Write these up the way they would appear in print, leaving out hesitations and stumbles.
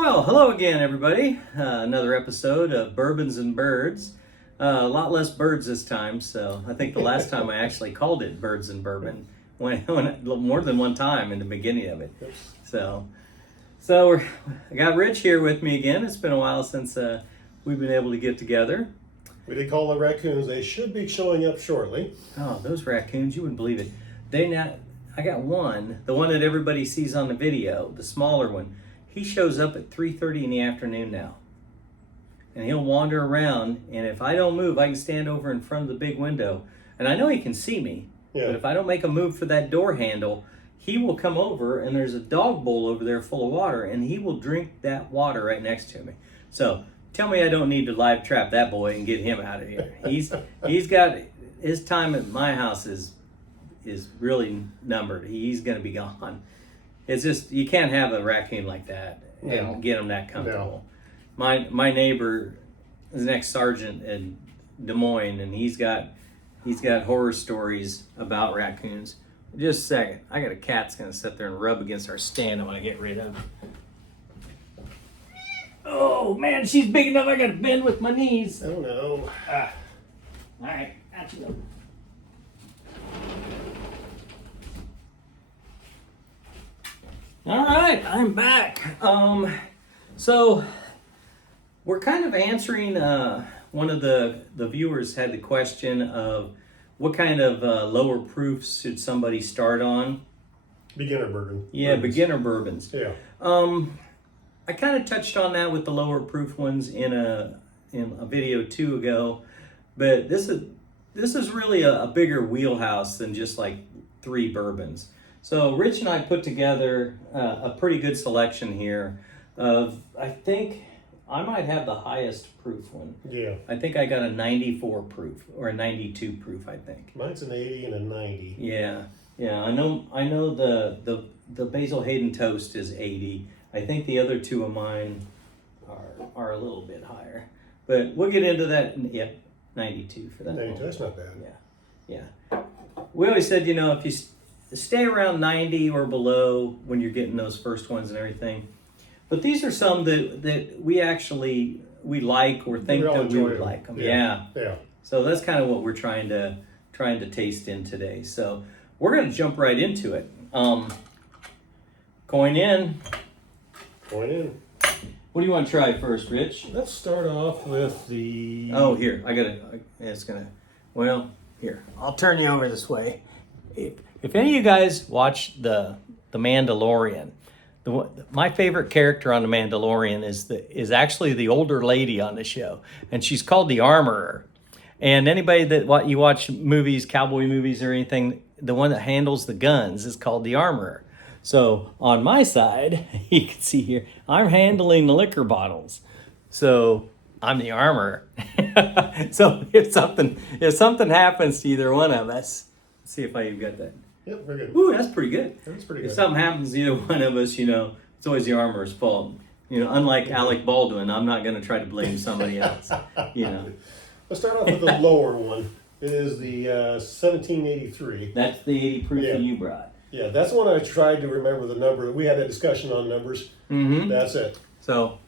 Well, hello again, everybody. Another episode of Bourbons and Birds. A lot less birds this time, so I think the last time I actually called it Birds and Bourbon, when more than one time in the beginning of it. So I got Rich here with me again. It's been a while since we've been able to get together. We did call the raccoons. They should be showing up shortly. Oh, those raccoons, you wouldn't believe it. I got one, the one that everybody sees on the video, the smaller one. He shows up at 3:30 in the afternoon now. And he'll wander around, and if I don't move, I can stand over in front of the big window. And I know he can see me, but if I don't make a move for that door handle, he will come over, and there's a dog bowl over there full of water, and he will drink that water right next to me. So tell me I don't need to live trap that boy and get him out of here. He's got, his time at my house is really numbered. He's going to be gone. It's just, you can't have a raccoon like that and get him that comfortable. No. My neighbor is an ex-sergeant in Des Moines, and he's got horror stories about raccoons. Just a second. I got a cat that's going to sit there and rub against our stand I want to get rid of. Oh, man, she's big enough I got to bend with my knees. Oh, no. All right, out you go. All right, I'm back. So we're kind of answering, one of the viewers had the question of what kind of lower proofs should somebody start on? Beginner bourbon. Yeah, bourbons. Beginner bourbons. Yeah. I kind of touched on that with the lower proof ones in a video 2 ago, but this is really a bigger wheelhouse than just like 3 bourbons. So Rich and I put together a pretty good selection here of, I think I might have the highest proof one. Yeah. I think I got a 94 proof or a 92 proof, I think. Mine's an 80 and a 90. Yeah. I know the Basil Hayden Toast is 80. I think the other 2 of mine are a little bit higher. But we'll get into that. Yeah, 92 for that. 92, that's not bad. Yeah. We always said, if you stay around 90 or below when you're getting those first ones and everything. But these are some that we like or think that we would like them. Yeah. So that's kind of what we're trying to taste in today. So we're going to jump right into it. Coin in. What do you want to try first, Rich? Let's start off with the... Oh, here. Here. I'll turn you over this way. If any of you guys watch the Mandalorian, my favorite character on the Mandalorian is actually the older lady on the show, and she's called the Armorer. And anybody that you watch movies, cowboy movies or anything, the one that handles the guns is called the Armorer. So on my side, you can see here, I'm handling the liquor bottles. So I'm the Armorer. So if something happens to either one of us, let's see if I even got that. Yep, very good. Ooh, that's pretty good. That's pretty good. If something happens to either one of us, it's always the Armorer's fault. Unlike Alec Baldwin, I'm not going to try to blame somebody else. Let's start off with the lower one. It is the 1783. That's the 80 proof that you brought. Yeah, that's the one I tried to remember the number. We had a discussion on numbers. Mm-hmm. That's it. So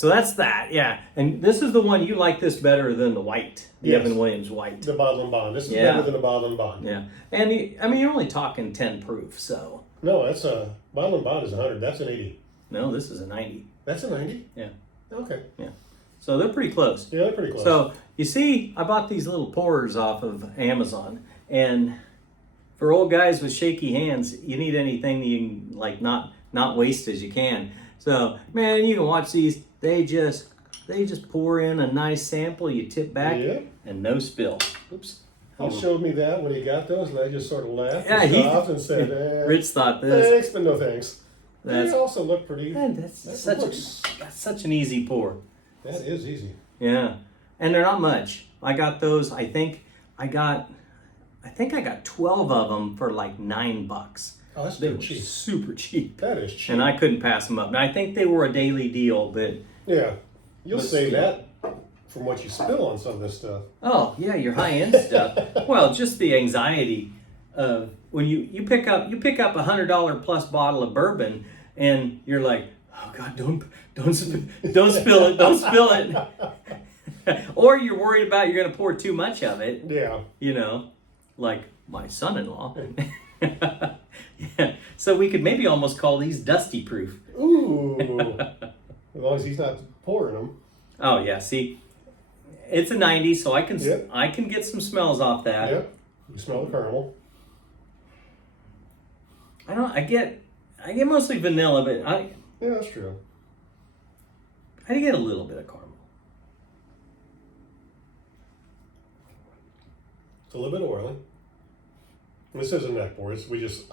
that's that, yeah. And this is the one you like this better than the white, the Evan Williams white. The Bottle and Bond. This is better than the Bottle and Bond. Yeah. And you're only talking 10 proof, so. No, that's a Bottle and Bond is 100. That's an 80. No, this is a 90. That's a 90? Yeah. Okay. Yeah. So they're pretty close. Yeah, they're pretty close. So you see, I bought these little pourers off of Amazon, and for old guys with shaky hands, you need anything that you can not waste as you can. So man, you can watch these. They just pour in a nice sample. You tip back and no spill. Oops. He showed me that when he got those, and I just sort of laughed and said, Rich thought this. Thanks, but no thanks. They also look pretty. Man, that's such an easy pour. That is easy. Yeah, and they're not much. I got those. I think I got 12 of them for like $9. Oh, that's cheap. Super cheap. That is cheap. And I couldn't pass them up. And I think they were a daily deal, but yeah, you'll say that from what you spill on some of this stuff. Oh yeah, your high-end stuff. Well, just the anxiety of when you pick up $100 plus bottle of bourbon, and you're like, oh God, don't spill it, don't spill it. Or you're worried about you're going to pour too much of it. Yeah. You know, like my son-in-law. Yeah. So we could maybe almost call these dusty proof. Ooh. As long as he's not pouring them. Oh yeah, see, it's a 90, so I can Yep. I can get some smells off that. Yep. You smell the caramel. I get mostly vanilla, but Yeah, that's true. I get a little bit of caramel. It's a little bit oily. This is a neck pour. I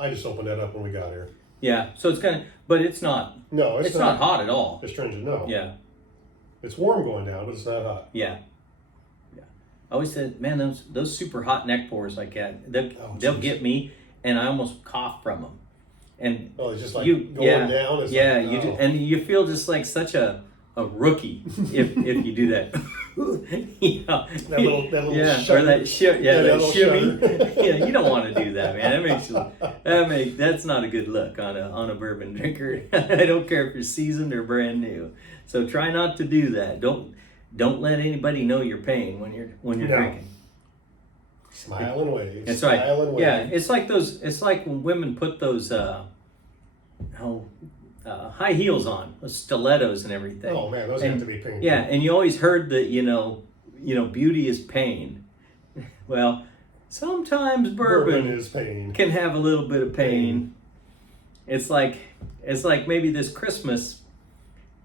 just opened that up when we got here. Yeah, so it's kind of, but it's not. No, It's not hot at all. Astringent, no. Yeah, It's warm going down, but it's not hot. yeah. I always said, man, those super hot neck pours like that, they'll get me, and I almost cough from them. And Oh, it's just like you, going down. It's yeah, like, you do, and you feel just like such a rookie if you do that. Yeah, That little yeah, shudder. or that little shimmy. shudder. Yeah, you don't want to do that, man. That's not a good look on a bourbon drinker. I don't care if you're seasoned or brand new. So try not to do that. Don't let anybody know your pain when you're No. drinking. Smile and wave. That's right. Smile and wave. Yeah, it's like when women put those high heels on, those stilettos and everything. Oh man, those have to be painful. Yeah, and you always heard that beauty is pain. Well, sometimes bourbon is pain. can have a little bit of pain. It's like maybe this Christmas,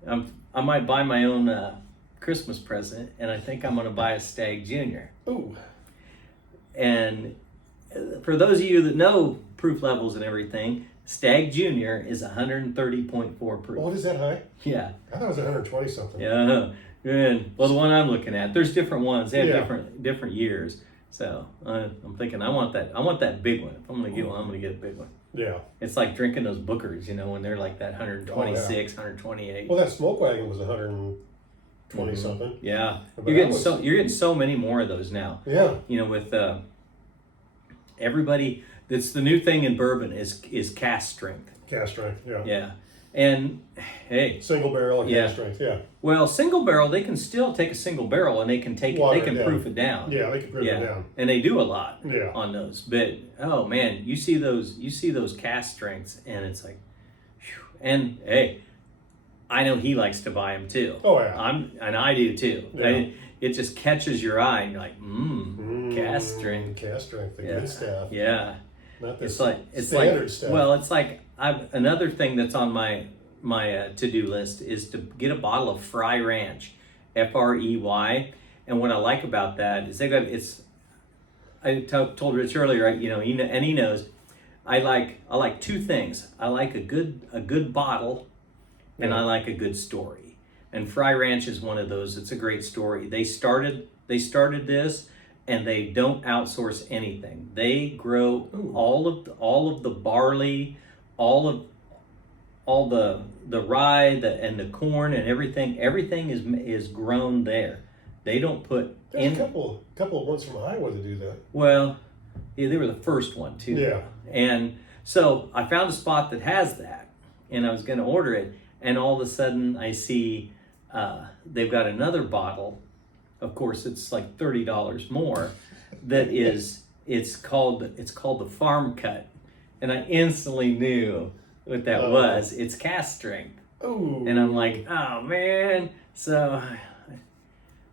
I might buy my own Christmas present, and I think I'm going to buy a Stag Junior. Ooh. And for those of you that know proof levels and everything, Stag Junior is 130.4 proof. What is that high? Yeah. I thought it was 120 something. Yeah. And well, the one I'm looking at, there's different ones. They have Yeah. different years. So I'm thinking I want that big one. If I'm gonna get one, I'm gonna get a big one. Yeah. It's like drinking those Bookers, when they're like that 126, 128. Well, that smoke wagon was 120 something. Yeah, But you're that getting so many more of those now. Yeah. With everybody, that's the new thing in bourbon is cask strength. Cast strength. Yeah. Yeah, and hey, Single barrel and Yeah. cast strength. Yeah. well, single barrel, they can still take a single barrel and they can Water they can it down. proof it down. Yeah, they can prove it down. And they do a lot Yeah. on those. But oh man, you see those cask strengths, and it's like, whew. And hey, I know he likes to buy them too. Oh yeah. And I do too. Yeah. It just catches your eye, and you're like, cask strength. Cast strength, the Yeah. good stuff. Yeah. Not this It's like standard stuff. well, it's like another thing that's on my to-do list is to get a bottle of Fry Ranch, Frey. And what I like about that is I told Rich earlier, right? And he knows. I like two things. I like a good bottle, and I like a good story. And Fry Ranch is one of those. It's a great story. They started this, and they don't outsource anything. They grow all of the barley, all the rye, and the corn and everything. Everything is grown there. They don't put There's a couple of ones from Iowa that do that. Well, yeah, they were the first one too. Yeah. And so I found a spot that has that, and I was going to order it, and all of a sudden I see they've got another bottle. Of course, it's like $30 more. It's called the Farm Cut, and I instantly knew what that was. It's cask strength. Ooh. And I'm like, oh man. So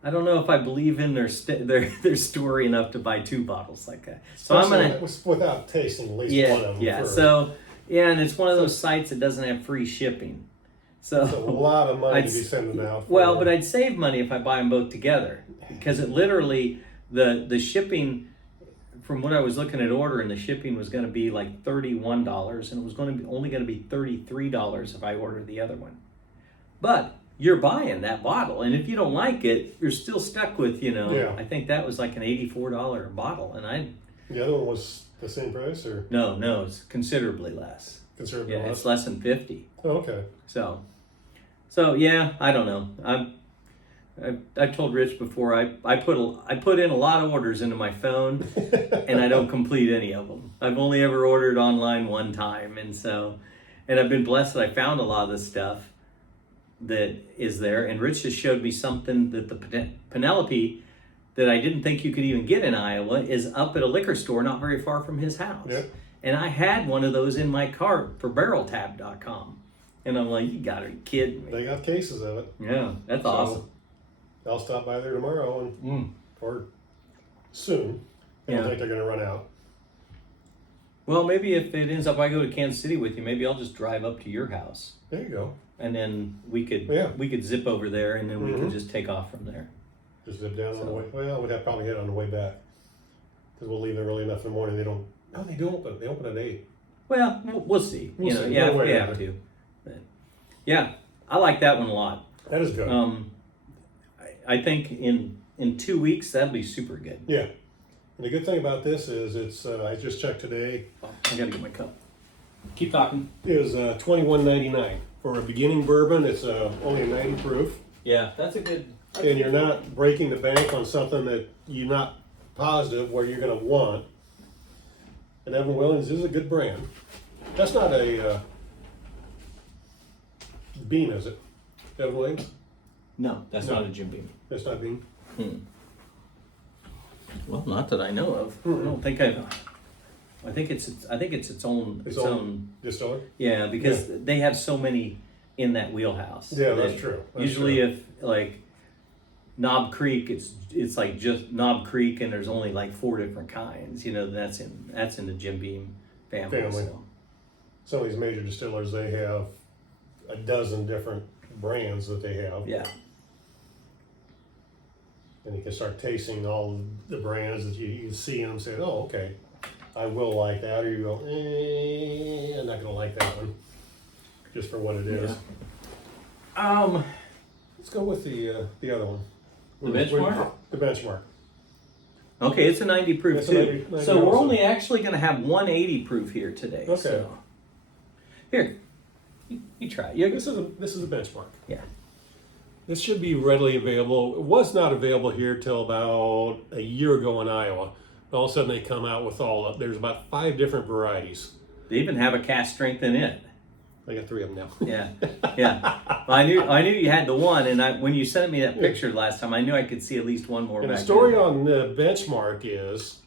I don't know if I believe in their story enough to buy two bottles like that. So I'm gonna without tasting at least one of them. yeah. first. So yeah, and it's one of those sites that doesn't have free shipping. So It's a lot of money to be sending out. Well, but I'd save money if I buy them both together, because it literally the shipping, from what I was looking at ordering, the shipping was going to be like $31, and it was only going to be $33 if I ordered the other one. But you're buying that bottle, and if you don't like it, you're still stuck with Yeah. I think that was like an $84 bottle, and The other one was the same price, or no, it's considerably less. considerably Yeah, less? it's less than 50. Oh, okay. So yeah, I don't know. I told Rich before, I put in a lot of orders into my phone, and I don't complete any of them. I've only ever ordered online one time, and I've been blessed that I found a lot of this stuff. that is there, and Rich just showed me something that the Penelope that I didn't think you could even get in Iowa is up at a liquor store not very far from his house. Yeah. And I had one of those in my cart for barreltab.com. And I'm like, you gotta be kidding me. They got cases of it. Yeah, that's So, awesome. I'll stop by there tomorrow or soon. I don't Yeah. think they're going to run out. Well, maybe if it ends up I go to Kansas City with you, maybe I'll just drive up to your house. There you go. And then we could zip over there, and then we could just take off from there. Just zip down on the way. Well, we'd have probably head on the way back because we'll leave there early enough in the morning. They don't. No, they do open. They open at 8. Well, we'll see. We'll see. Yeah, No if way we about have it. to. But, yeah, I like that one a lot. That is good. I think in 2 weeks that'll be super good. Yeah. And the good thing about this is it's. I just checked today. Oh, I gotta get my cup. Keep talking. Is $21.99 for a beginning bourbon. It's only a 90 proof, Yeah, that's a good. and you're not breaking the bank on something that you're not positive where you're going to want. And Evan Williams is a good brand. That's not a Beam, is it? Evan Williams? No, that's No. not a Jim Beam. That's not Beam. Well, not that I know of. I don't think I think it's its own Its own distiller. Yeah, because they have so many in that wheelhouse. Yeah, that's true. That's usually, true. if like Knob Creek, it's like just Knob Creek, and there's only like 4 different kinds. That's in the Jim Beam family. So. Some of these major distillers, they have a dozen different brands that they have. Yeah. And you can start tasting all the brands that you see them and say, oh, okay, I will like that. Or you go, I'm not going to like that one. Just for what it is. Yeah. Let's go with the other one. The benchmark? The benchmark. Okay, it's a 90 proof It's a too. 90 so we're also. only actually going to have 180 proof here today. Okay. So. Here, you try it. This is a benchmark. Yeah. This should be readily available. It was not available here till about a year ago in Iowa. All of a sudden they come out with there's about 5 different varieties. They even have a cast strength in it. I got 3 of them now. Yeah, yeah. Well, I knew you had the one, and when you sent me that picture last time, I knew I could see at least one more. And the back story there. on the benchmark is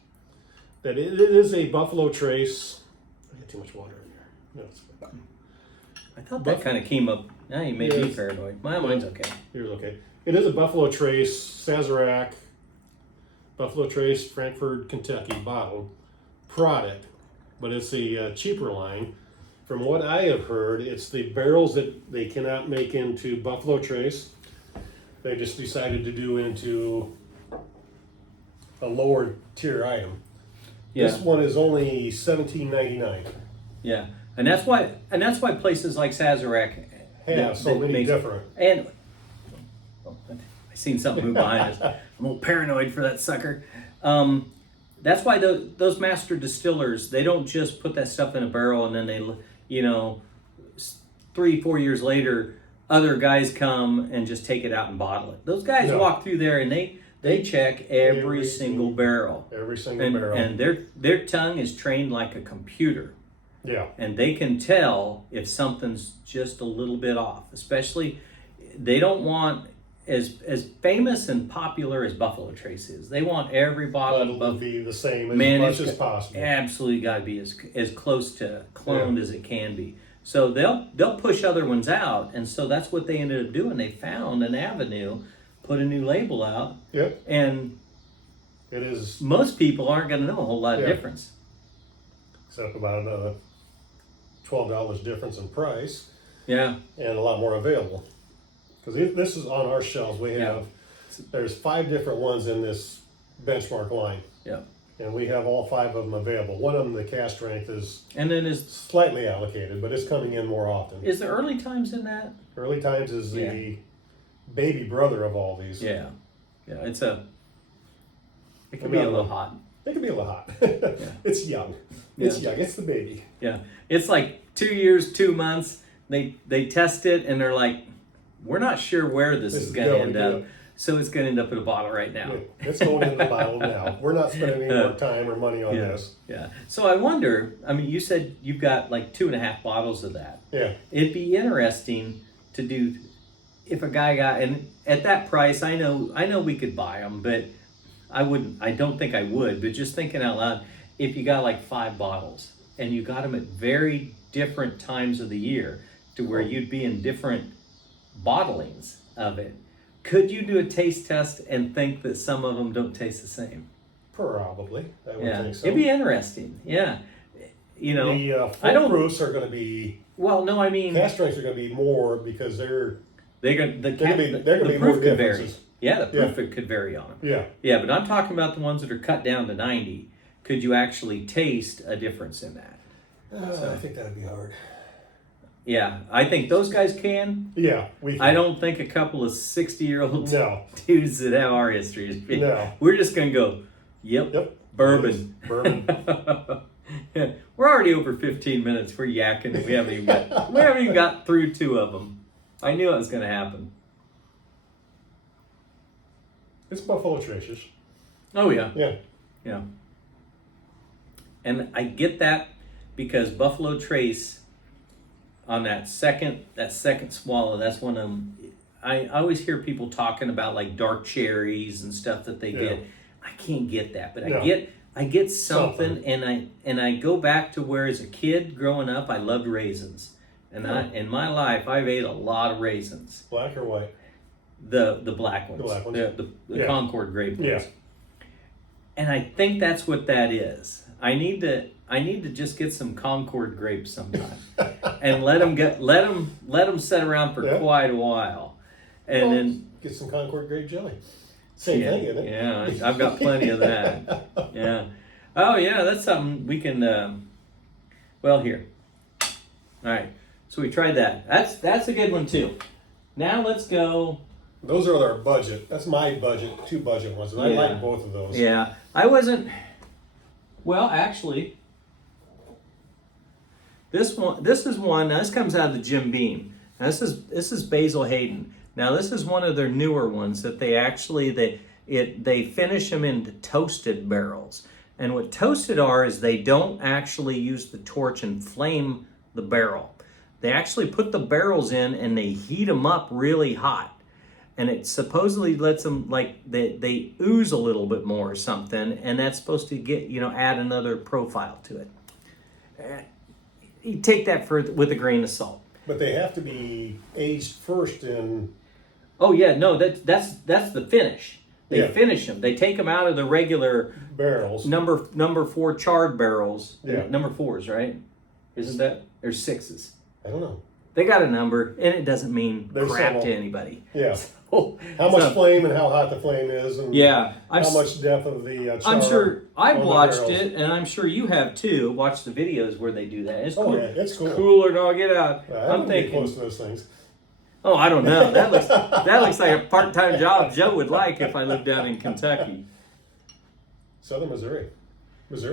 that it is a Buffalo Trace. I got too much water in here. No, it's fine. I thought that kind of came up. Now you made me Yes. paranoid. Mine's okay. Here's okay. It is a Buffalo Trace Sazerac, Buffalo Trace Frankfort, Kentucky bottled product, but it's a cheaper line. From what I have heard, it's the barrels that they cannot make into Buffalo Trace. They just decided to do into a lower tier item. Yeah, This one is only $17.99. yeah, and that's why places like Sazerac Have so many different. And I seen something move behind us. I'm a little paranoid for that sucker. That's why those master distillers, they don't just put that stuff in a barrel and then they, 3-4 years later, other guys come and just take it out and bottle it. Those guys walk through there and they check every single barrel. Every single barrel. And their tongue is trained like a computer. Yeah. And they can tell if something's just a little bit off. Especially, they don't want as famous and popular as Buffalo Trace is. They want every bottle It'll of be the same as much as possible. Absolutely got to be as close to cloned as it can be. So they'll push other ones out, and so that's what they ended up doing. They found an avenue, put a new label out, Yep. and It is, most people aren't going to know a whole lot of difference. except about another $12 difference in price Yeah. and a lot more available. Because this is on our shelves. We have, there's 5 different ones in this benchmark line. Yeah. And we have all 5 of them available. One of them, the cast strength, is And then slightly allocated, but it's coming in more often. is the early times in that? Early Times is the baby brother of all these. Yeah. Yeah. It can be a little hot. It can be a little hot. It's young. It's young. It's the baby. Yeah. It's like 2 years, 2 months. They test it and they're like, we're not sure where this is going to end up. So it's going to end up in a bottle right now. It's going in the bottle now. We're not spending any more time or money on this. Yeah. So I wonder, you said you've got like 2.5 bottles of that. Yeah. It'd be interesting to do if a guy got, and at that price, I know we could buy them, but I don't think I would, but just thinking out loud, if you got like 5 bottles and you got them at very different times of the year to where you'd be in different bottlings of it, could you do a taste test and think that some of them don't taste the same? Probably. I would think so. It'd be interesting. Yeah. You know, The I don't. proofs are going to be, Well, no, I mean, cask strengths are going to be more because they're gonna the be proof more could vary. differences. Yeah, the proof could vary on them. Yeah. Yeah, but I'm talking about the ones that are cut down to 90. Could you actually taste a difference in that? I think that'd be hard. Yeah, I think those guys can. Yeah, we can. I don't think a couple of 60-year-old No. dudes that have our history is big. No. We're just gonna go, yep. Bourbon. Bourbon. Yeah, we're already over 15 minutes. We're yakking. And we haven't even got through 2 of them. I knew it was going to happen. It's Buffalo Traces. Oh yeah, Yeah. yeah. And I get that because Buffalo Trace on that second swallow. That's one of them. I always hear people talking about like dark cherries and stuff that they get. I can't get that, but No. I get something, and I go back to where as a kid growing up I loved raisins, and in my life I've ate a lot of raisins. Black or white? The black ones, The black ones. the Concord grape ones. Yeah. And I think that's what that is. I need to just get some Concord grapes sometime, and let them sit around for quite a while, and then get some Concord grape jelly. Same thing, isn't it? Yeah, I've got plenty of that. Yeah. Oh, yeah, that's something we can, well, here. All right. So we tried that. That's a good one, too. Now let's go. Those are our budget. That's my budget, 2 budget ones. And I like both of those. Yeah. I wasn't, well, actually, this is one, now this comes out of the Jim Beam. Now this is Basil Hayden. Now this is one of their newer ones that they actually they finish them into toasted barrels. And what toasted are is they don't actually use the torch and flame the barrel. They actually put the barrels in and they heat them up really hot. And it supposedly lets them, like, they ooze a little bit more or something, and that's supposed to get, add another profile to it. You take that with a grain of salt. But they have to be aged first in. Oh yeah, no, that's the finish. They finish them. They take them out of the regular barrels. Number 4 charred barrels. Yeah. Number 4s, right? Isn't that? There's 6s. I don't know. They got a number, and it doesn't mean They're crap so to anybody. Yeah. So, how much flame and how hot the flame is, and how much depth of the char. I'm sure I've on the watched barrels. it, and I'm sure you have too. Watched the videos where they do that. It's cool. Oh yeah, it's cool. Cooler than I'll get out. I'm thinking close to those things. Oh, I don't know. That looks like a part-time job Joe would like if I lived down in Kentucky. Southern Missouri. Is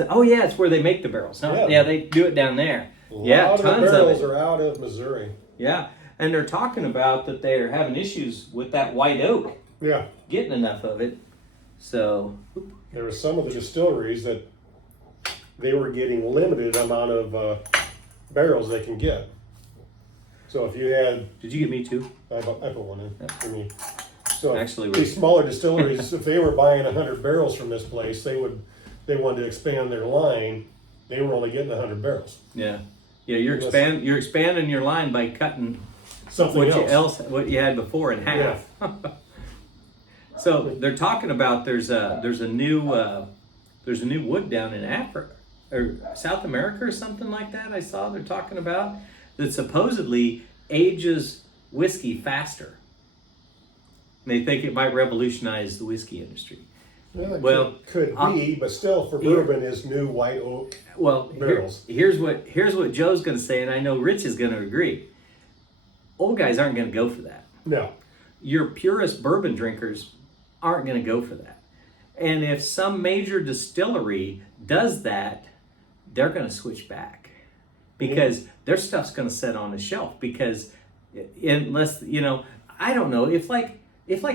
it? Oh yeah, it's where they make the barrels. Huh? Yeah, they do it down there. A lot of the barrels are out of Missouri. Yeah, and they're talking about that they're having issues with that white oak. Yeah. Getting enough of it. So. There were some of the distilleries that they were getting limited amount of barrels they can get. So if you had. Did you get me 2? I put one in for me. So actually, these smaller distilleries, if they were buying 100 barrels from this place, they wanted to expand their line. They were only getting 100 barrels. Yeah. Yeah, you're expanding your line by cutting something what you had before in half. Yeah. So they're talking about there's a new wood down in Africa or South America or something like that. I saw they're talking about that supposedly ages whiskey faster. They think it might revolutionize the whiskey industry. Well, could be, but still, for bourbon is new white oak barrels. Here's what Joe's going to say, and I know Rich is going to agree. Old guys aren't going to go for that. No. Your purest bourbon drinkers aren't going to go for that. And if some major distillery does that, they're going to switch back because their stuff's going to sit on the shelf. Because unless I don't know if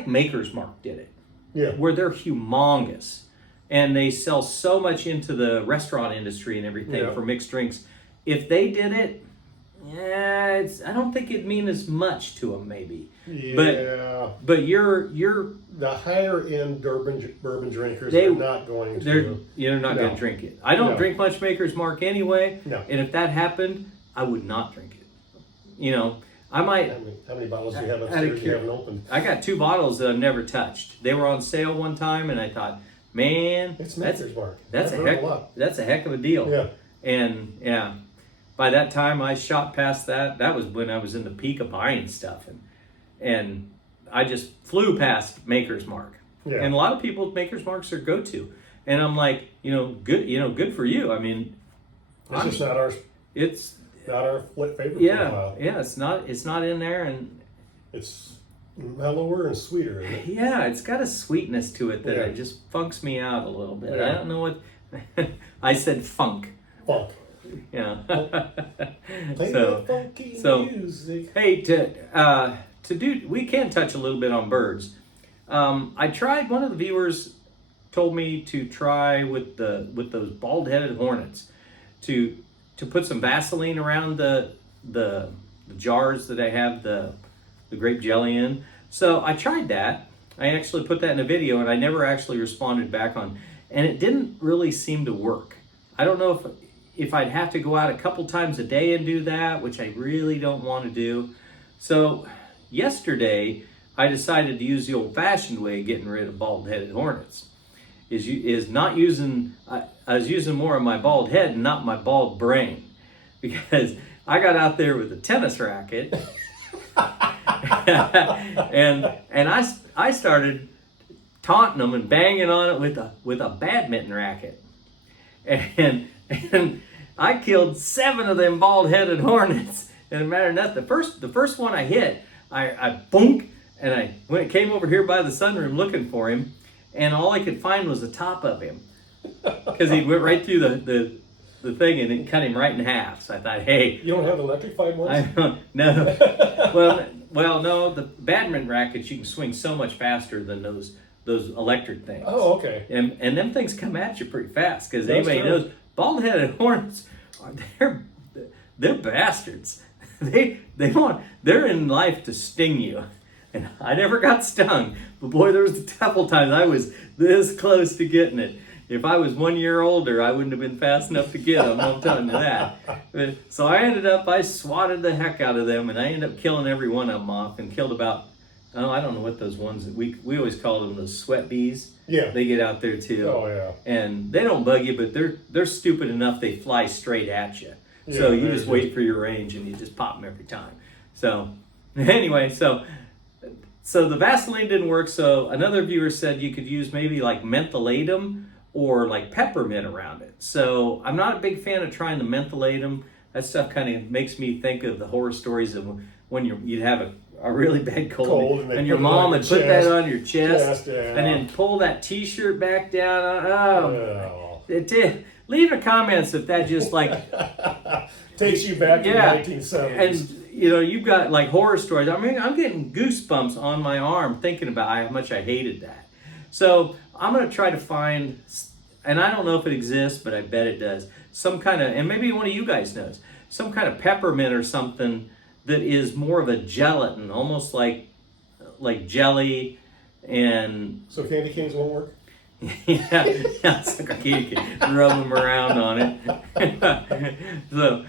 Maker's Mark did it. Yeah. Where they're humongous and they sell so much into the restaurant industry and everything for mixed drinks. If they did it, Yeah, I don't think it'd mean as much to them, maybe. Yeah. But you're the higher end bourbon drinkers are not going to. You're not going to drink it. I don't drink much Maker's Mark anyway. No. And if that happened, I would not drink it. You know, I might. How many bottles do you have upstairs you haven't opened? I got 2 bottles that I've never touched. They were on sale one time, and I thought, man, it's Maker's Mark. That's a heck of a deal. Yeah. And yeah, by that time I shot past that. That was when I was in the peak of buying stuff, and I just flew past Maker's Mark. Yeah. And a lot of people, Maker's Mark's their go-to. And I'm like, good for you. I mean, it's just not ours. It's not our favorite. Yeah, it's not in there, and it's mellower and sweeter, isn't it? Yeah, it's got a sweetness to it that it just funks me out a little bit. Yeah. I don't know what I said. Funk. Yeah. Play that funky music. Hey, we can touch a little bit on birds. I tried. One of the viewers told me to try with those bald-headed hornets to put some Vaseline around the jars that I have the grape jelly in. So I tried that. I actually put that in a video, and I never actually responded back on, and it didn't really seem to work. I don't know if I'd have to go out a couple times a day and do that, which I really don't want to do. So yesterday, I decided to use the old-fashioned way of getting rid of bald-headed hornets. I was using more of my bald head and not my bald brain, because I got out there with a tennis racket and I started taunting them and banging on it with a badminton racket, and I killed 7 of them bald-headed hornets. And a matter of nothing, the first one I hit, I boonk, and when it came over here by the sunroom looking for him, and all I could find was the top of him, because he went right through the thing and it cut him right in half. So I thought, hey, you don't have electrified ones? No. well, no. The badminton rackets you can swing so much faster than those electric things. Oh, okay. And them things come at you pretty fast, because anybody knows bald-headed hornets they're bastards. They're in life to sting you. And I never got stung, but boy, there was a couple times I was this close to getting it. If I was 1 year older, I wouldn't have been fast enough to get them. I'm telling you that. So I swatted the heck out of them, and I ended up killing every one of them off, and killed about, I don't know what those ones, we always called them those sweat bees. Yeah. They get out there too. Oh, yeah. And they don't bug you, but they're stupid enough they fly straight at you. Yeah, so you just wait for your range, and you just pop them every time. So anyway, so the Vaseline didn't work. So another viewer said you could use maybe like mentholatum or like peppermint around it. So I'm not a big fan of trying the mentholatum. That stuff kind of makes me think of the horror stories of when you'd have a really bad cold and your mom would put that on your chest and then pull that t-shirt back down. Oh, it did. Leave a comments if that just like takes you back to the 1970s. And you've got like horror stories. I mean, I'm getting goosebumps on my arm thinking about how much I hated that. So I'm going to try to find, and I don't know if it exists, but I bet it does, some kind of, and maybe one of you guys knows, some kind of peppermint or something that is more of a gelatin, almost like jelly. And so candy canes won't work? yeah, it's like a candy cane. Rub them around on it. So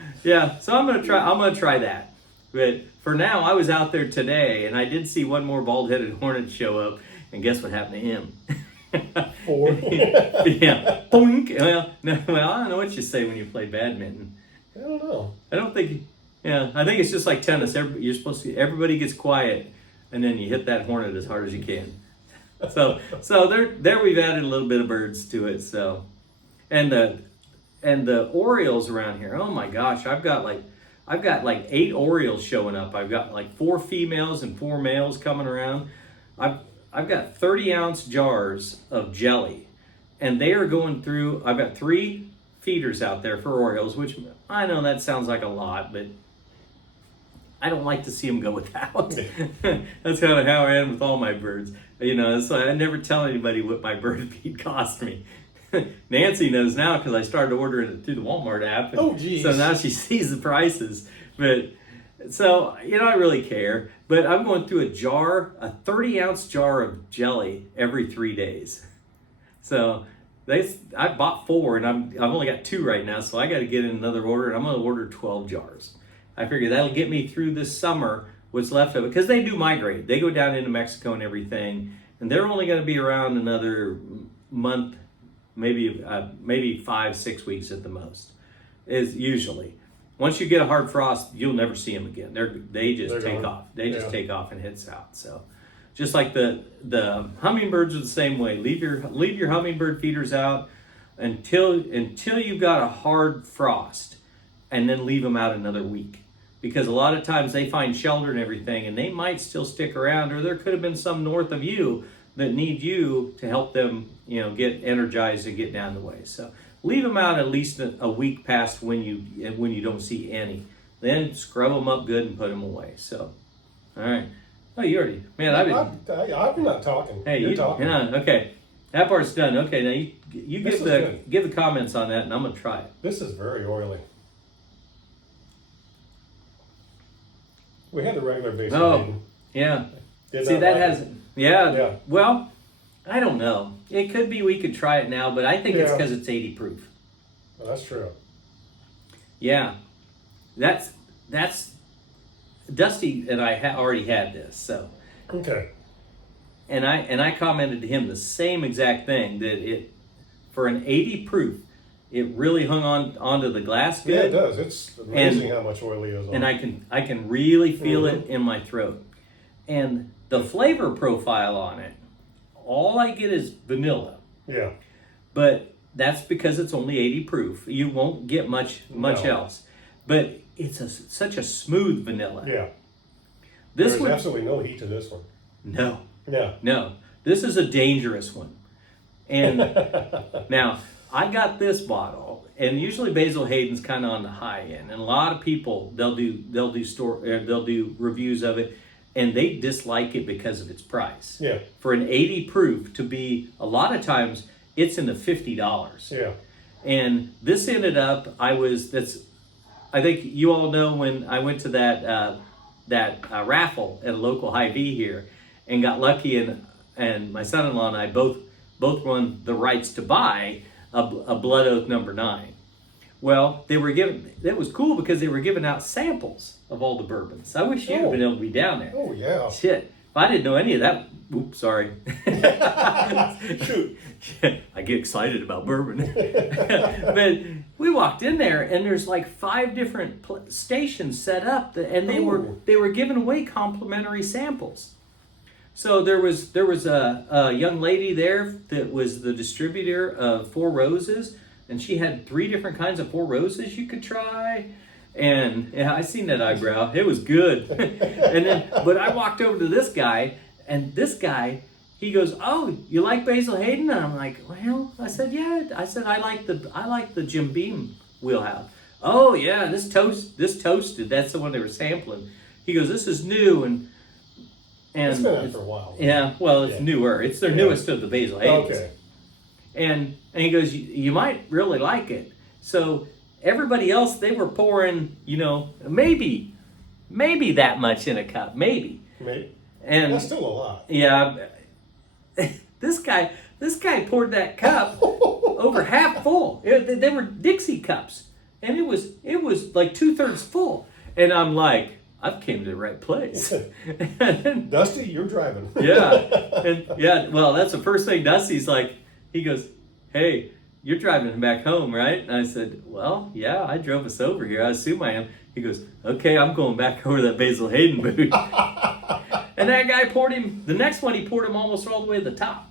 I'm gonna try that. But for now, I was out there today, and I did see one more bald-headed hornet show up, and guess what happened to him? 4. Yeah, boink. Well, I don't know what you say when you play badminton. I don't know. I don't think. Yeah, I think it's just like tennis. You're supposed to. Everybody gets quiet, and then you hit that hornet as hard as you can. So there we've added a little bit of birds to it. So, and the Orioles around here. Oh my gosh, I've got like 8 Orioles showing up. I've got like 4 females and 4 males coming around. I've got 30-ounce jars of jelly, and they are going through. I've got 3 feeders out there for Orioles, which I know that sounds like a lot, but I don't like to see them go without. That's kind of how I am with all my birds. So I never tell anybody what my bird feed cost me. Nancy knows now because I started ordering it through the Walmart app. Oh, geez. So now she sees the prices. But so, I really care. But I'm going through a 30-ounce jar of jelly every 3 days. So I bought 4, and I've only got 2 right now. So I got to get in another order, and I'm going to order 12 jars. I figure that'll get me through this summer. What's left of it, because they do migrate. They go down into Mexico and everything, and they're only going to be around another month, maybe 5-6 weeks at the most. Is usually. Once you get a hard frost, you'll never see them again. They just take off. They just take off and head south. So, just like the hummingbirds are the same way. Leave your hummingbird feeders out until you've got a hard frost, and then leave them out another week. Because a lot of times they find shelter and everything, and they might still stick around, or there could have been some north of you that need you to help them, get energized and get down the way. So leave them out at least a week past when you don't see any. Then scrub them up good and put them away. So, all right. Oh, you already, man. I'm not talking. Hey, you're talking. Yeah, okay. That part's done. Okay, now you give the comments on that, and I'm gonna try it. This is very oily. We had the regular Basil Hayden. Yeah. See, that has, yeah. Well, I don't know. It could be we could try it now, but I think it's because it's 80 proof. Well, that's true. Yeah. That's Dusty and I already had this, so. Okay. And I commented to him the same exact thing, that for an 80 proof, it really hung onto the glass good. Yeah, it does. It's amazing how much oil he is on. And I can really feel it in my throat. And the flavor profile on it, all I get is vanilla. Yeah. But that's because it's only 80 proof. You won't get much else. But it's such a smooth vanilla. Yeah. There's absolutely no heat to this one. No. Yeah. No. This is a dangerous one. And now I got this bottle, and usually Basil Hayden's kind of on the high end, and a lot of people they'll do reviews of it, and they dislike it because of its price. Yeah. For an 80 proof to be, a lot of times it's in the $50. Yeah. And this ended up, I think you all know when I went to that raffle at a local Hy-Vee here, and got lucky, and my son-in-law and I both won the rights to buy a Blood Oath number 9. Well, that was cool because they were giving out samples of all the bourbons. I wish you'd have been able to be down there. Oh, yeah. Shit. If I didn't know any of that, oops, sorry. Shoot. I get excited about bourbon. But we walked in there, and there's like 5 different stations set up, and they were giving away complimentary samples. So there was a young lady there that was the distributor of Four Roses, and she had 3 different kinds of Four Roses you could try. And yeah, I seen that eyebrow. It was good. But I walked over to this guy, and this guy, he goes, "Oh, you like Basil Hayden?" And I'm like, "Well," I said, "Yeah." I said, "I like the Jim Beam wheelhouse." "Oh yeah, this toasted. That's the one they were sampling." He goes, "This is new and it's been out for a while." Yeah, well, it's newer. It's their newest of the Basil Haydens. Okay. And he goes, you might really like it. So everybody else, they were pouring, maybe that much in a cup, maybe. Maybe. And that's still a lot. Yeah. This guy poured that cup over half full. They were Dixie cups, and it was like 2/3 full. And I'm like, I've came to the right place. Dusty, you're driving. Well, that's the first thing Dusty's like. He goes, "Hey, you're driving back home, right?" And I said, "Well, yeah, I drove us over here. I assume I am." He goes, "Okay, I'm going back over to that Basil Hayden booth." And that guy poured him, the next one he poured him almost all the way to the top.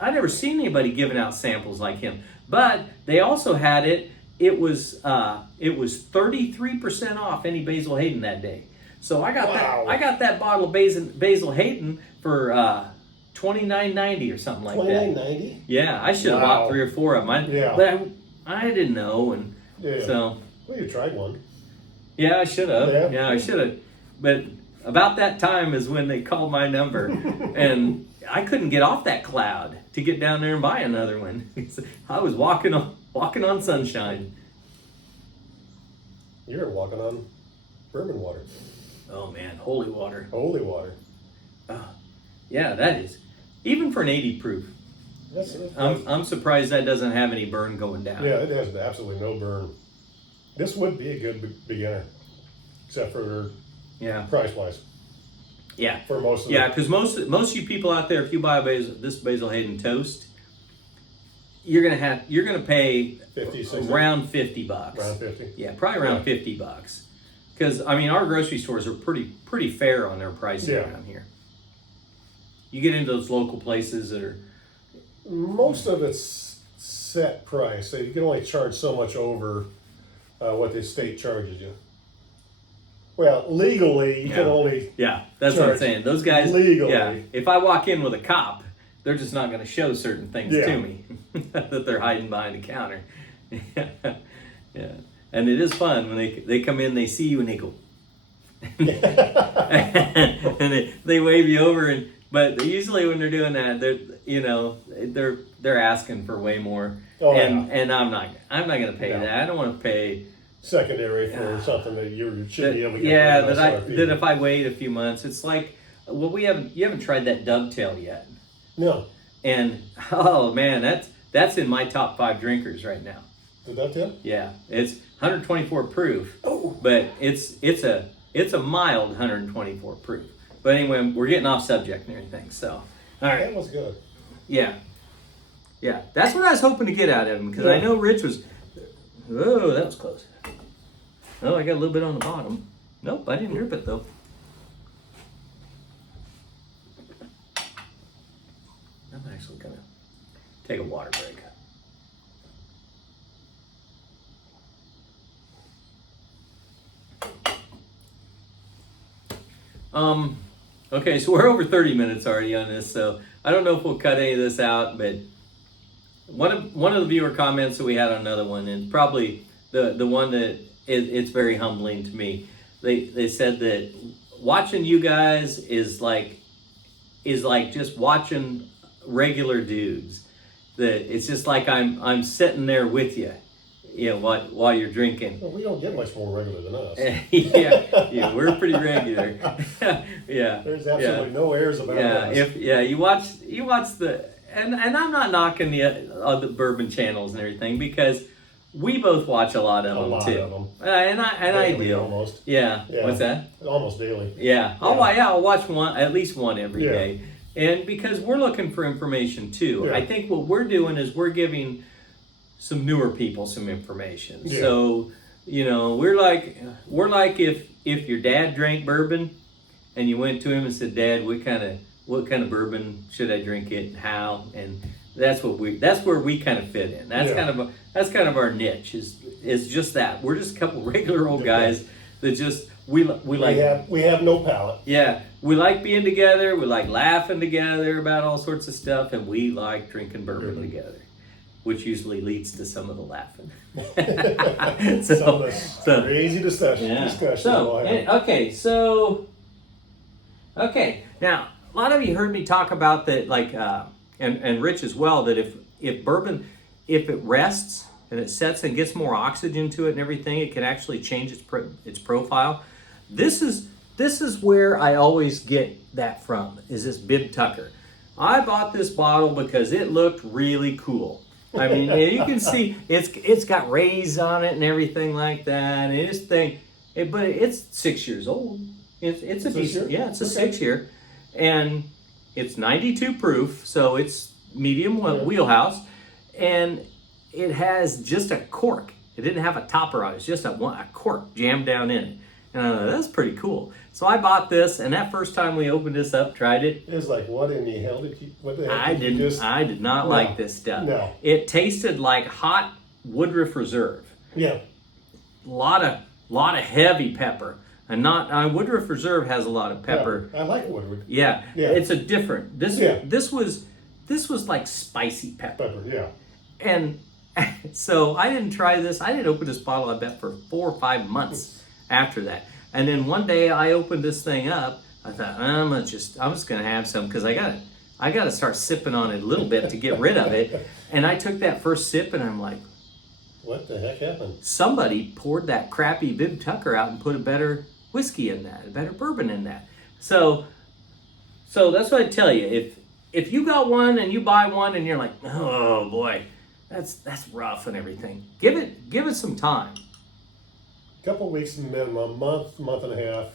I never seen anybody giving out samples like him. But they also had it was 33% off any Basil Hayden that day. So I got that bottle of Basil Hayden for $29.90 or something like that. $29.90? Yeah, I should have bought 3 or 4 of them. But I didn't know, and so. Well, you tried one. Yeah, I should have. Yeah, I should have. But about that time is when they called my number, and I couldn't get off that cloud to get down there and buy another one. I was walking on sunshine. You were walking on bourbon water. Oh man, holy water. Holy water. Yeah, that is. Even for an 80 proof. That's I'm surprised that doesn't have any burn going down. yeah, it has absolutely no burn. This would be a good beginner, except for price wise. Yeah. For most of yeah, because most of you people out there, if you buy this Basil Hayden Toast, you're gonna pay 50, 60? around $50. Around 50. Yeah, probably around $50. Because I mean, our grocery stores are pretty fair on their pricing around here. You get into those local places that are. Most of it's set price. So you can only charge so much over what the state charges you. Well, legally, you can only. Yeah, that's what I'm saying. Those guys. Legally. Yeah. If I walk in with a cop, they're just not going to show certain things to me that they're hiding behind a counter. Yeah. And it is fun when they come in, they see you, and they go. And they wave you over, but usually when they're doing that, they're asking for way more, and I'm not going to pay that. I don't want to pay secondary for something that you should be able to get. Yeah, that if I wait a few months, it's like you haven't tried that dovetail yet. No. And oh man, that's in my top 5 drinkers right now. The dovetail? Yeah, it's 124 proof. Oh. But it's a mild 124 proof. But anyway, we're getting off subject and everything. So, all right. That was good. Yeah. That's what I was hoping to get out of him, because I know Rich was. Oh, that was close. Oh, I got a little bit on the bottom. Nope, I didn't rip it though. I'm actually gonna take a water break. Okay, so we're over 30 minutes already on this, so I don't know if we'll cut any of this out, but one of the viewer comments that we had on another one, and probably the one that it's very humbling to me. They said that watching you guys is like just watching regular dudes. That it's just like I'm sitting there with you, while you're drinking. Well, we don't get much more regular than us. yeah, we're pretty regular. Yeah. There's absolutely no airs about us. You watch the and I'm not knocking the bourbon channels and everything, because we both watch a lot of them too. And I do. Almost. Yeah. What's that? Almost daily. Yeah. I'll watch at least one every day. And because we're looking for information too. I think what we're doing is we're giving some newer people some information. Yeah. So, we're like if your dad drank bourbon and you went to him and said, "Dad, what kind of bourbon should I drink it, and how?" And that's where we kind of fit in. That's kind of our niche is just that. We're just a couple regular old guys that just we have no palate. Yeah, we like being together. We like laughing together about all sorts of stuff, and we like drinking bourbon together, which usually leads to some of the laughing. Some of the crazy discussion. Okay. Now, a lot of you heard me talk about that, and Rich as well, that if bourbon, if it rests and it sets and gets more oxygen to it and everything, it can actually change its profile. This is where I always get that from, is this Bib Tucker. I bought this bottle because it looked really cool. I mean, you can see it's got rays on it and everything like that. And this thing, but it's 6 years old. It's a decent, it's a 6-year, and it's 92 proof, so it's medium wheelhouse, and it has just a cork. It didn't have a topper on it. It's just a cork jammed down in it. And I thought, that's pretty cool. So I bought this, and that first time we opened this up, tried it. It was like, what in the hell what the heck I did not like this stuff. No. It tasted like hot Woodruff Reserve. Yeah. Lot of heavy pepper. And Woodruff Reserve has a lot of pepper. Yeah, I like Woodruff. Yeah. It's a different. This was like spicy pepper. Yeah. And so I didn't try this. I didn't open this bottle, I bet, for 4 or 5 months after that. And then one day I opened this thing up. I thought, I'm just gonna have some, because I gotta start sipping on it a little bit to get rid of it. And I took that first sip and I'm like, what the heck happened? Somebody poured that crappy Bib Tucker out and put a better whiskey in that, a better bourbon in that. So that's what I tell you. If you got one and you buy one and you're like, oh boy, that's rough and everything, give it some time. Couple weeks minimum, month and a half.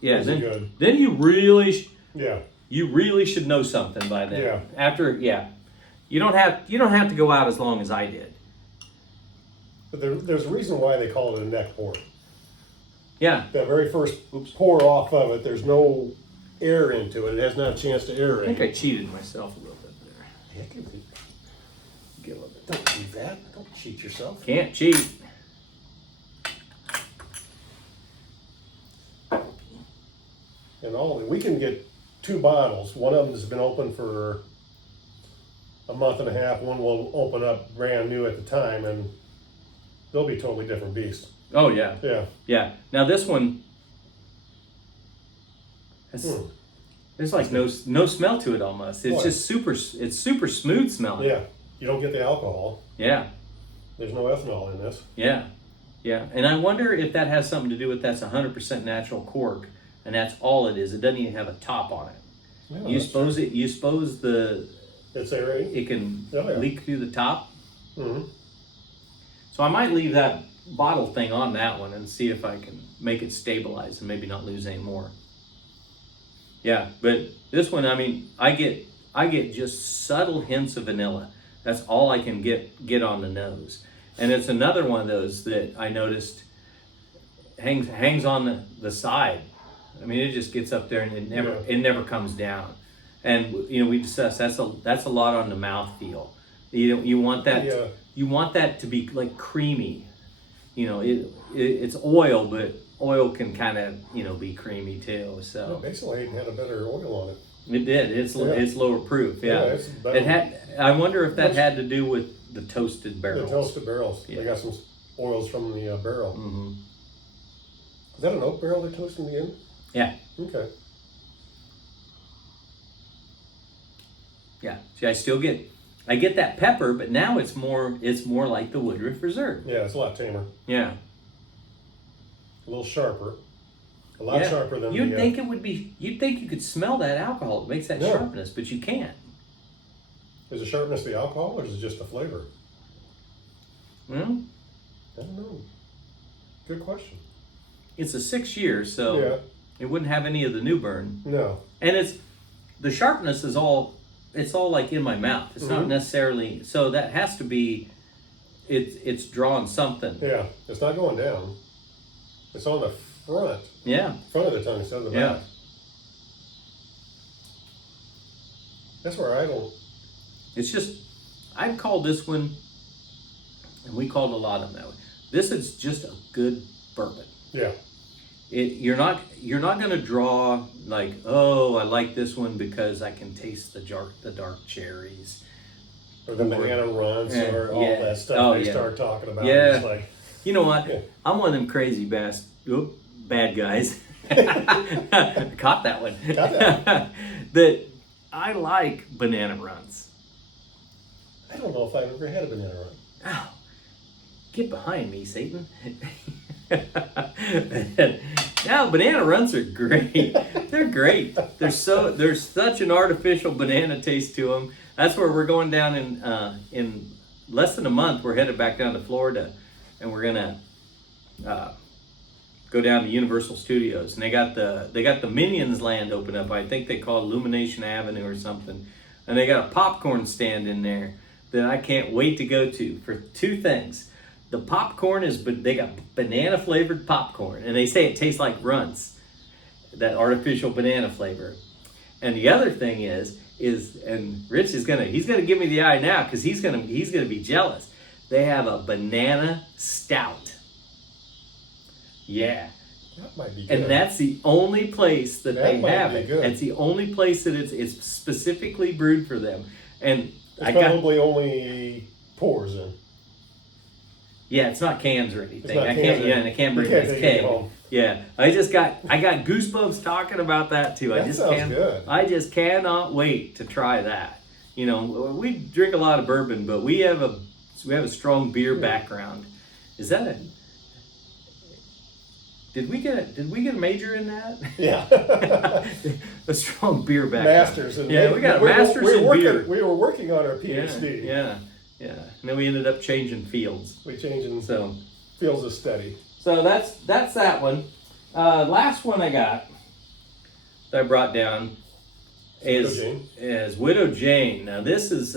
Yeah, Those are good. then you really Yeah. you really should know something by then. Yeah. After, you don't have to go out as long as I did. But there's a reason why they call it a neck pour. Yeah. That very first pour off of it, there's no air into it. It has not a chance to I aerate. think I cheated myself a little bit there. Heck, Get a little bit. don't do that. Don't cheat yourself. Can't cheat. And we can get 2 bottles. One of them has been open for a month and a half. One will open up brand new at the time, and they'll be totally different beasts. Oh yeah. Yeah. Yeah. Now this one, there's like no smell to it almost. It's What? just super smooth smelling. Yeah. You don't get the alcohol. Yeah. There's no ethanol in this. Yeah. Yeah. And I wonder if that has something to do with that's 100% natural cork, and that's all it is. It doesn't even have a top on it. Yeah, You that's suppose true. It's aerating. it can Oh, yeah. leak through the top. Mm-hmm. So I might leave that bottle thing on that one and see if I can make it stabilize and maybe not lose any more. Yeah, but this one, I mean, I get just subtle hints of vanilla. That's all I can get on the nose. And it's another one of those that I noticed hangs on the side. I mean, it just gets up there and it never comes down. And we discussed that's a lot on the mouthfeel. You want that you want that to be like creamy. It's oil, but oil can kind of be creamy too. So Basil Hayden had a better oil on it. it did. It's lower proof. Yeah. it's better. It had. I wonder if that had to do with the toasted barrels. The toasted barrels. Yeah. They got some oils from the barrel. Mm-hmm. Is that an oak barrel they toast in the end? Yeah. Okay. Yeah. See, I get that pepper, but now it's more like the Woodruff Reserve. Yeah, it's a lot tamer. Yeah. A little sharper. A lot sharper than You'd think it would be. You'd think you could smell that alcohol. It makes that Yeah. sharpness, but you can't. Is the sharpness the alcohol or is it just the flavor? Well, I don't know. Good question. it's a 6 year, so Yeah. it wouldn't have any of the new burn. No. And the sharpness is all. It's all like in my mouth. It's not necessarily. So that has to be. It's drawing something. Yeah. It's not going down. It's on the front. Yeah. Front of the tongue instead of the Yeah. back. That's where I don't. It's just, I'd call this one, and we called a lot of them that way. This is just a good bourbon. Yeah. You're not going to draw like, oh, I like this one because I can taste the dark cherries. Or the banana runs or all that stuff they start talking about. Yeah. It's like, You know what? Yeah. I'm one of them crazy bad guys. Caught that one. Got that. That I like banana runs. I don't know if I've ever had a banana run. Ow. Get behind me, Satan. Now, banana runs are great. They're great. There's such an artificial banana taste to them. That's where we're going down in less than a month. We're headed back down to Florida, and we're gonna go down to Universal Studios, and they got the Minions land open up. I think they call it Illumination Avenue or something, and they got a popcorn stand in there that I can't wait to go to for 2 things. The popcorn they got banana flavored popcorn, and they say it tastes like Runts, that artificial banana flavor. And the other thing is and Rich he's gonna give me the eye now because he's gonna be jealous. They have a banana stout. Yeah. That might be good. And that's the only place that they might have be it. good. That's the only place that it's specifically brewed for them. And It's probably only pours in. Yeah, it's not cans or anything. not I cans can't. or- Yeah, and I can't bring you can't this take it keg. home. Yeah, I got goosebumps talking about that too. That sounds good. I just cannot wait to try that. We drink a lot of bourbon, but we have a strong beer background. Is that a? Did we get a major in that? Yeah. A strong beer background. Masters. And yeah, we got a master's in beer. We were working on our PhD. Yeah. And then we ended up changing fields. We changed so fields of study. So that's that one. Last one I got that I brought down is Widow Jane. Now this is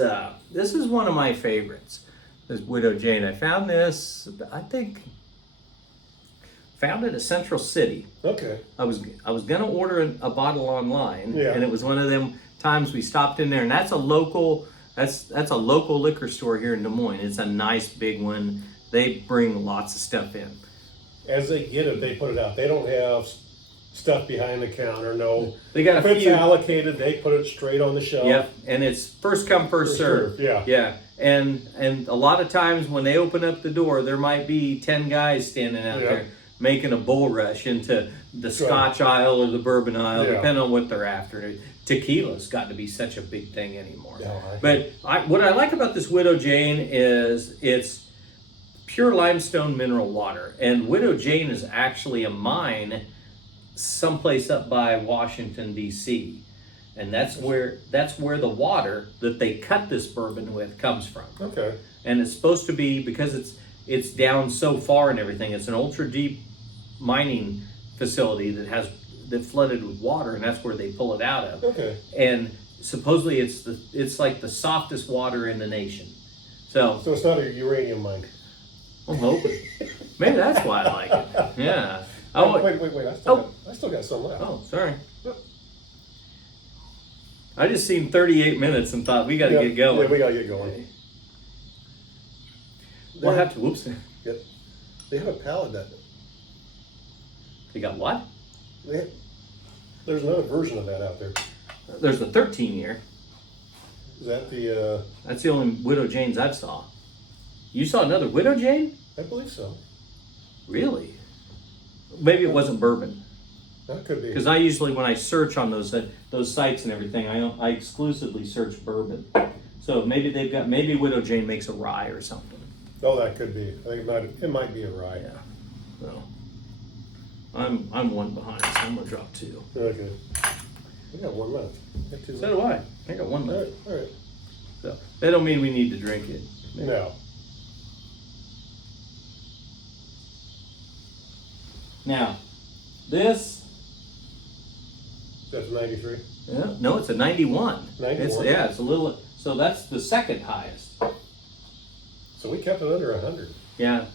one of my favorites. This Widow Jane. I found this. Found it at Central City. Okay. I was gonna order a bottle online, yeah. and it was one of them times we stopped in there, and that's a local liquor store here in Des Moines. It's a nice big one. They bring lots of stuff in. As they get it, they put it out. They don't have stuff behind the counter. No, they got if it's allocated, they put it straight on the shelf. Yep, and it's first come, first serve. Yeah. And a lot of times when they open up the door, there might be 10 guys standing out there making a bull rush into the Scotch aisle or the bourbon aisle, depending on what they're after. Tequila's got to be such a big thing anymore. But what I like about this Widow Jane is it's pure limestone mineral water. And Widow Jane is actually a mine someplace up by Washington, D.C. And that's where the water that they cut this bourbon with comes from. Okay. And it's supposed to be, because it's down so far and everything, it's an ultra deep mining facility that flooded with water, and that's where they pull it out of. Okay. And supposedly it's like the softest water in the nation. So it's not a uranium mine. I'm hoping. Maybe that's why I like it. Yeah. Wait. I still got some left. Oh, sorry. I just seen 38 minutes and thought we got to get going. Yeah, we got to get going. We'll have to. Whoops. Yep. They have a pallet that. They got what? There's another version of that out there. There's the 13-year. Is that the? That's the only Widow Janes I've saw. You saw another Widow Jane? I believe so. Really? Maybe it wasn't bourbon. That could be. Because I usually, when I search on those sites and everything, I exclusively search bourbon. So maybe Widow Jane makes a rye or something. Oh, that could be. I think it might be a rye. Yeah. So I'm one behind, so I'm gonna drop 2. Okay. We got 1 minute. So do I. I got 1 minute. All right. So that don't mean we need to drink it. No. Now, this. That's 93. Yeah, no, it's a 91. 91. It's a little. So that's the second highest. So we kept it under 100. Yeah,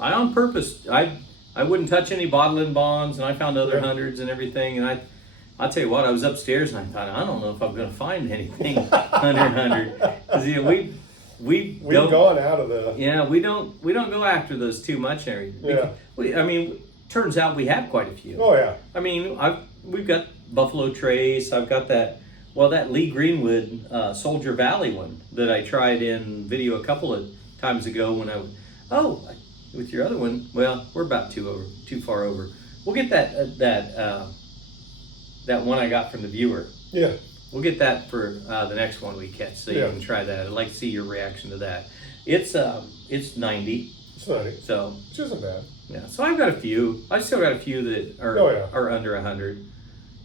I on purpose. I wouldn't touch any bottling bonds, and I found other hundreds and everything. And I'll tell you what, I was upstairs and I thought, I don't know if I'm going to find anything under 100. Because we've gone out of the. Yeah, we don't go after those too much. Yeah. Turns out we have quite a few. Oh yeah. I mean, we've got Buffalo Trace. I've got that Lee Greenwood Soldier Valley one that I tried in video a couple of times ago when with your other one. Well, we're about too far over. We'll get that one I got from the viewer. Yeah. We'll get that for the next one we catch, so you can try that. I'd like to see your reaction to that. It's 90. It's 90. So which isn't bad. Yeah, so I've got a few. I've still got a few that are under 100,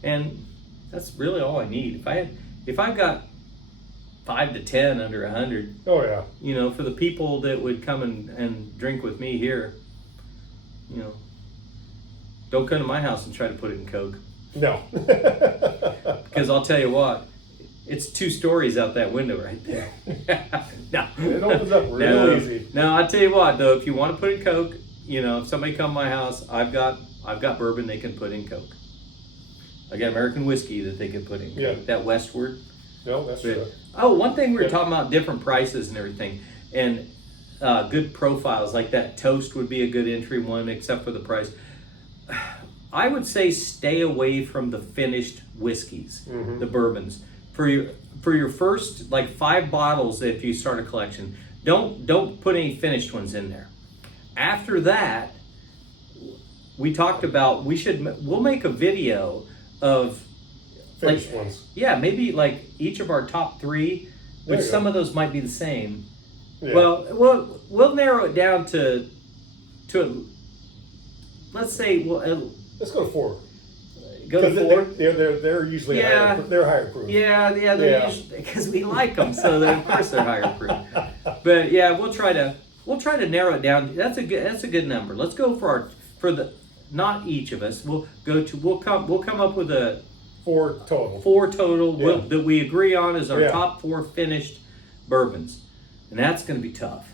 and that's really all I need. If I've got 5 to 10 under 100. Oh yeah. You know, for the people that would come and drink with me here, you know, don't come to my house and try to put it in Coke. No. Because I'll tell you what, it's 2 stories out that window right there. No. It opens up real easy. No, I'll tell you what though, if you want to put in Coke, you know, if somebody come to my house, I've got bourbon they can put in Coke. I got American whiskey that they can put in Coke. Yeah. That Westward. No, that's true. Oh, one thing we were talking about different prices and everything, and good profiles like that Toast would be a good entry one, except for the price. I would say stay away from the finished whiskeys, the bourbons. For your first 5 bottles, if you start a collection, don't put any finished ones in there. After that, we talked about we'll make a video of finished ones. Yeah, maybe each of our top 3, which some of those might be the same. Yeah. Well, we'll narrow it down to let's say, well, let's go to 4. go to 4. They're usually Yeah. they're higher proof. Yeah, they're usually, because we like them, so of course they're higher proof. But yeah, we'll try to narrow it down. That's a good number. Let's go for not each of us. We'll come up with a 4 total. 4 total Yeah. that we agree on as our Yeah. top 4 finished bourbons, and that's going to be tough.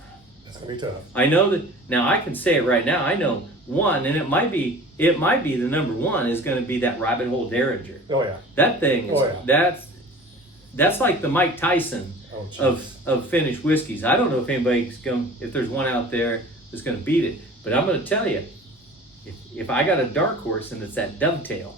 That's gonna be tough. I know that now. I can say it right now. I know one, and it might be the number 1 is going to be that Rabbit Hole Derringer. Oh yeah. That thing is that's like the Mike Tyson of finished whiskeys. I don't know if there's one out there that's going to beat it, but I'm going to tell you, if I got a dark horse, and it's that Dovetail,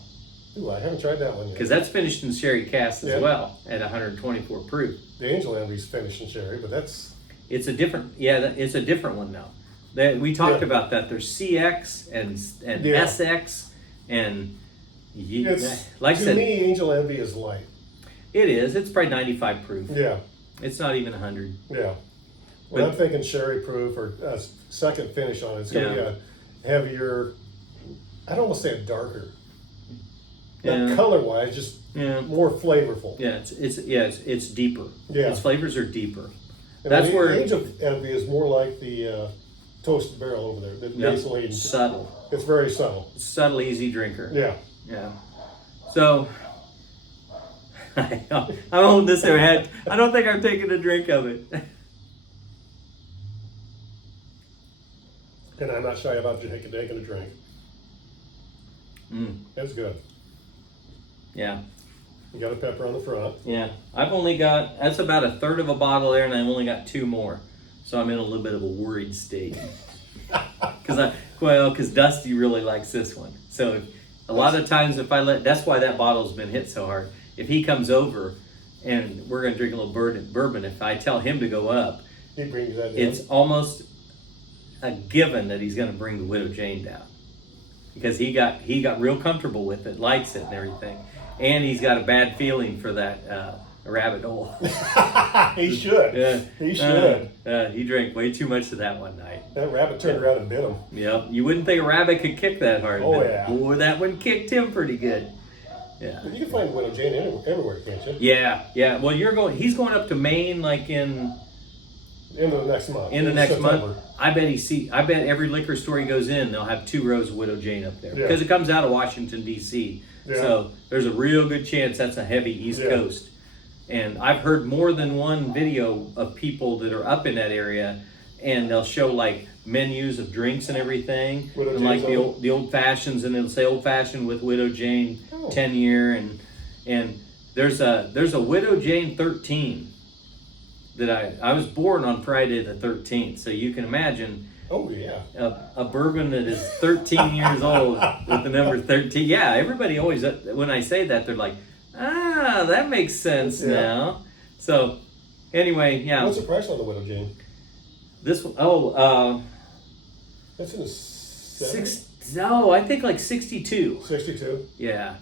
Ooh, I haven't tried that one yet. because that's finished in sherry cask as Yeah. well at 124 proof. The Angel Envy's finished in sherry, but that's It's a different one now. We talked about that. There's CX and Yeah. SX and it's, like I to said, me, Angel Envy is light. it is. It's probably 95 proof. Yeah, It's not even 100. yeah. When But- I'm thinking sherry proof or a second finish on it, it's gonna be a heavier. I'd almost say a darker. Yeah. Not color wise, just Yeah. more flavorful. Yeah, it's deeper. Yeah. Its flavors are deeper. And That's the where Angel Envy is more like the toasted barrel over there. The Basil Hayden. subtle. It's very subtle. Subtle, easy drinker. Yeah. Yeah. So I'm holding this in my head. I don't think I'm taking a drink of it. And I'm not shy about taking a drink. That's good. Yeah. You got a pepper on the front. Yeah. That's about a third of a bottle there, and I've only got 2 more. So I'm in a little bit of a worried state. Because Dusty really likes this one. So a lot of times that's why that bottle's been hit so hard. If he comes over and we're going to drink a little bourbon, if I tell him to go up, He brings that down. it's almost a given that he's going to bring the Widow Jane down. Because he got real comfortable with it, likes it and everything. And he's got a bad feeling for that rabbit hole. He should. Yeah. He should. He drank way too much of that one night. That rabbit turned around and bit him. Yep. You wouldn't think a rabbit could kick that hard. Oh, but yeah. boy, that one kicked him pretty good. Yeah. You can find Widow Jane everywhere, can't you? Yeah. Well, he's going up to Maine like in Into the next month. the next September. month. I bet every liquor store he goes in, they'll have 2 rows of Widow Jane up there. Yeah. Because it comes out of Washington, D.C. Yeah. So there's a real good chance that's a heavy East Yeah. Coast. And I've heard more than one video of people that are up in that area, and they'll show like menus of drinks and everything, Widow and like Jane's the old fashions, and it'll say old fashioned with Widow Jane Oh. 10-year, and there's a Widow Jane 13 that I was born on Friday the 13th, so you can imagine. Oh, yeah. A bourbon that is 13 years old with the number 13. Yeah, everybody always, when I say that, they're like, that makes sense Yeah. now. So, anyway, yeah. What's the price on the Widow Jane? This one, That's in the 70s? I think like 62. 62. Yeah.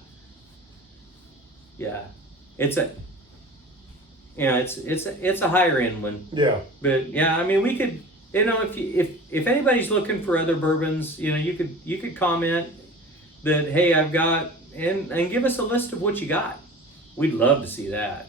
It's a higher end one. Yeah. But yeah, I mean, we could, if anybody's looking for other bourbons, you could comment that, hey, I've got, and give us a list of what you got. We'd love to see that.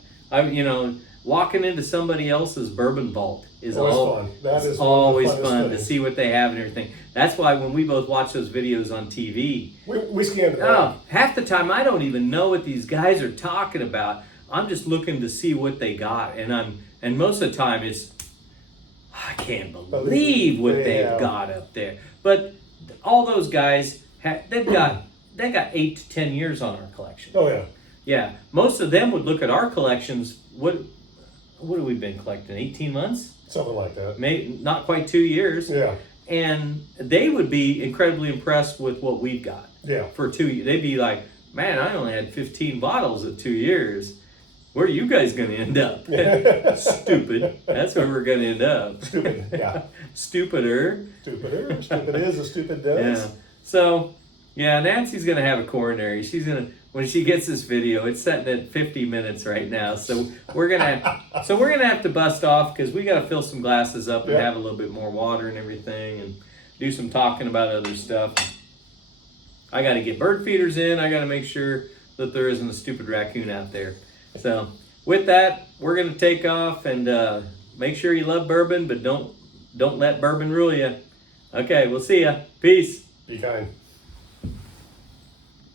Walking into somebody else's bourbon vault is Always fun. That is always one of the funnest fun to things. see what they have and everything. That's why when we both watch those videos on TV, We scanned it out. half the time I don't even know what these guys are talking about. I'm just looking to see what they got, and most of the time it's, I can't believe what they've got up there. But all those guys they got 8 to 10 years on our collection. Oh, yeah. Yeah, most of them would look at our collections. What have we been collecting? 18 months? Something like that. Maybe not quite 2 years. Yeah. And they would be incredibly impressed with what we've got. Yeah. For 2 years, they'd be like, "Man, I only had 15 bottles at 2 years. Where are you guys going to end up?" Stupid. That's where we're going to end up. Stupid. Yeah. Stupider. Stupider. Stupid is as stupid does. Yeah. So, yeah, Nancy's going to have a coronary. She's going to, when she gets this video, it's setting at 50 minutes right now. So we're going to have to bust off because we got to fill some glasses up and Yeah. have a little bit more water and everything and do some talking about other stuff. I got to get bird feeders in. I got to make sure that there isn't a stupid raccoon out there. So with that, we're going to take off and make sure you love bourbon, but don't let bourbon rule you. Okay, we'll see ya. Peace. Be kind.